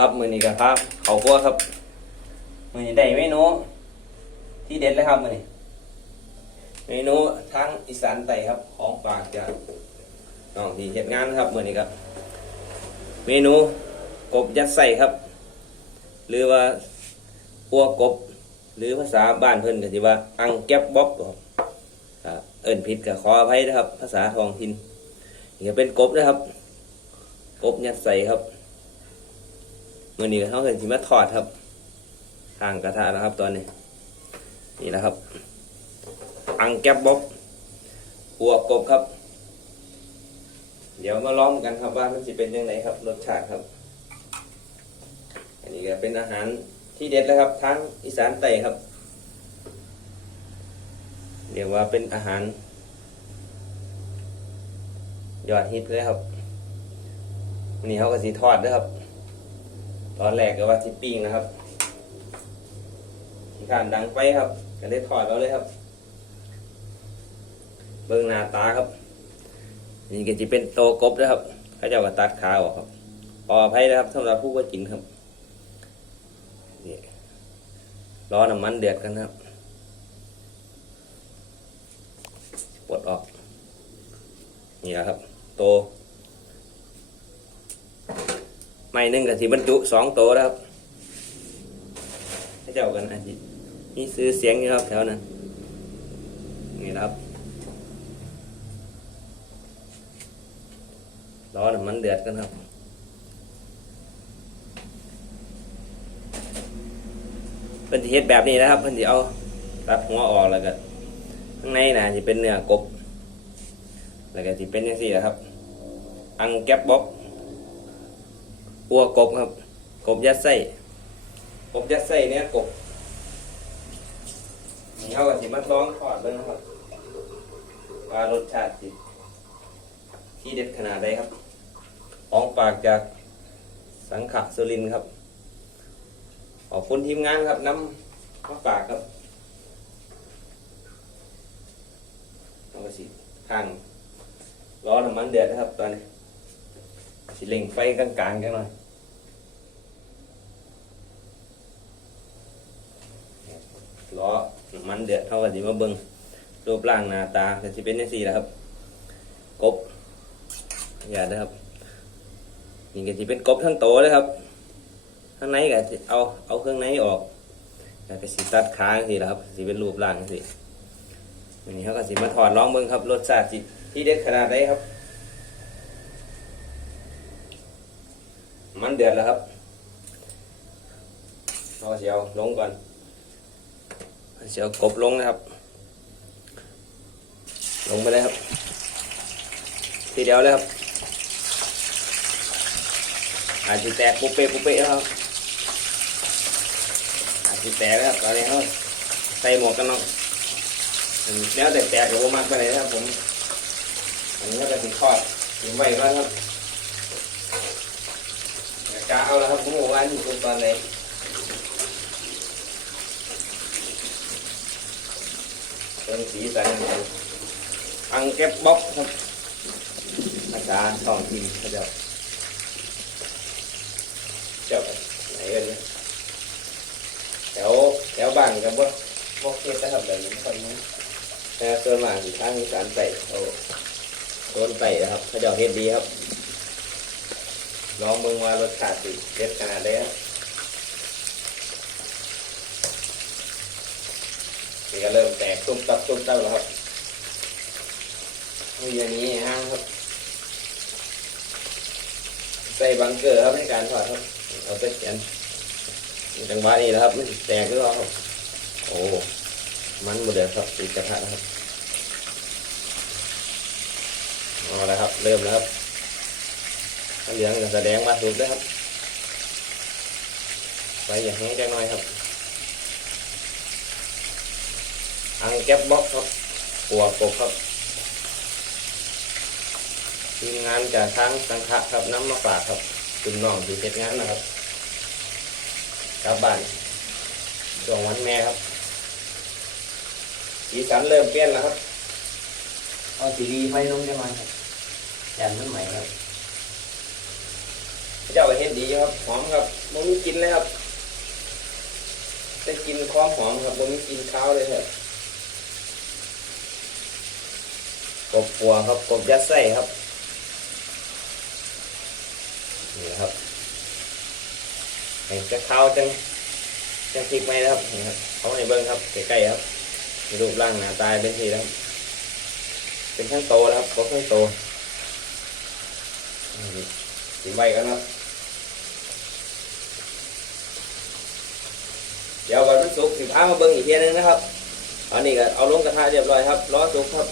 ครับมือนี้กับภาพเขาครัวครับมือนี้ได้เมนูที่เด็ดเลยครับมือนี้เมนูทางอีสานไต่ครับของฝากจากน้องที่เฮ็ดงานครับมือนี้ครับ เมนูกบยัดไส้ครับ หรือว่าปัวกบ หรือภาษาบ้านเพิ่นก็สิว่า อังแก็บบ๊อบครับเอิ้นผิดก็ขออภัยนะครับ ภาษาท้องถิ่นนี่ก็เป็นกบนะครับ กบยัดใส่ครับ มื่อนี้เขาเห็นสิมาทอดครับทางกระทะแล้วครับตอนนี้ นี่นะครับ อังแก็บบ๊อบปัวกบครับ เดี๋ยวมาล้องกันครับว่ามันจะเป็นยังไงครับรสชาติครับ อันนี้ก็เป็นอาหารที่เด็ดแล้วครับ ทั้งอีสานไต่ครับเรียกว่าเป็นอาหาร ยอดฮิตเลยครับนนี้เขาก็สีทอดด้วยครับ ตอนแรกก็ว่าสิปิ้งนะครับที่ขานดังไปครับ ก็ได้ทอดแล้วเลยครับ เบิ้งหน้าตาครับ นี่ก็จะเป็นโตกบนะครับเขาเจะก็ตัดขาออกครับขออภัยนะครับสำหรับผู้ว่ากินครับนี่รอน้ำมันเดือดกันครับปลดออก นี่ครับ โต ไม่ หนึ่งกับสีบรรจุสองโตแล้วครับให้เจ้ากันอาทิตย์นี่ซื้อเสียงอยู่ครับแถวนั้นนี่ครับร้อนมันเดือดกันครับเพิ่นสิเฮ็ดแบบนี้นะครับเพิ่นสิเอาตัดหัวออกแล้วก็ข้างในน่ะจะเป็นเนื้อกบ แล้วก็สิเป็นยังสี่นะครับ อังแก็บบ๊อบ อัวกบครับ กบยัดไส้กบยัดไส้เนี่ยกบนี่เขาก็สิมาลองทอดเบิ่งนะครับว่ารสชาติสิที่เด็ดขนาดใดครับของฝากจากสังขะสุรินครับ ขอบคุณทีมงานครับน้ำมาฝากครับเอาก็สิทางร้อน้ำมันเดือดนะครับตอนนี้ สิเล่งไฟกลางๆกันหน่อยรอน้ำมันเดือดเท่ากับที่มาเบิ้งรูปร่างหน้าตาแต่สิเป็นยังสี่แหละครับ กบ อย่าเด้ครับ นี่ก็สิเป็นกบทั้งโตเลยครับ ข้างในก็เอาเอาเครื่องในออกแล้วก็สิตัดค้างสิละครับสิเป็นรูปร่างสิวันนี้เขาก็สิมาถอดลองเบิ้งครับรสชาติสิที่เด็ดขนาดไหนครับ มันเดือดแล้วครับเอาเสียวลงก่อนเสียวกบลงนะครับ ลงไปเลยครับ ทีเดียวเลยครับ อาจจะแตกปุ๊บเป๊ะปุ๊บเป๊ะครับอาจจะแตกแล้วครับตอนนี้เขาใส่หมวกกันน็อกแล้วแต่แตกกับผมมากไปเลยนะครับผมอันนี้ก็จะติดทอดถึงใบก่อนครับ กะเอาแล้วครับผมบอกว่าอยู่ตอนไหนเป็นสีสันของอังเก็บบ๊อบครับภาษาท้องถิ่นเขาจะเจ้าไหนกันเนี่ยแถวแถวบ้านกับบ่บ่เก็บนะครับแบบนี้ค่อยนี้แต่ส่วนมากสิทางอีสานไปเขาโดนไปนะครับเขาเจะเฮ็ดดีครับ ลองเบิ่งว่ารสชาติสิเด็ดขนาดไหนครับนี่ก็เริ่มแตกตุ้มตับตุ้มเต้าแล้วครับมีอันนี้ห้างครับ ใส่บังเกอร์ครับในการถอดครับเอาไปเขียนจังหวะนี้นะครับมันแตกหรือเปล่าครับโอ้มันหมดเลยครับติดกระทะนะครับเอาละครับ เริ่มแล้วครับ ถ้าเหลืองก็แสดงมาสุกแล้วครับไฟอย่าแห้งจังน่อยครับอังแก๊บบ็อกครับปัวกบครับทีมงานจากทางสังขะครับน้ำมาฝาครับคุณน้องที่เฮ็ดงานนะครับกลับบ้านช่วงวันแม่ครับสีสันเริ่มเปลี่ยนแล้วครับเอาสีดีไฟลงจังหน่อยครับยันมันใหม่ครับ เจ้าก็เฮ็ดดีครับ หอมครับมันมีกินเลยครับได้กินความหอมครับมันมีกินข้าวเลยครับกบปัวครับกบยัดไส้ครับนี่ครับเห็นจะข้าวจังจังพริกไหมนะครับนี่ครับเขาในเบิ้งครับใกล้ๆครับรูปร่างหน้าตาเป็นทีแล้วเป็นทั้งโตแล้วครับกบทั้งโตนี่สิไว้กันครับ สุกสิบห้ามาเบิ้งอีกเทียนึงนะครับ ตอนนี้ก็เอาลงกระทะเรียบร้อยครับรอสุกครับ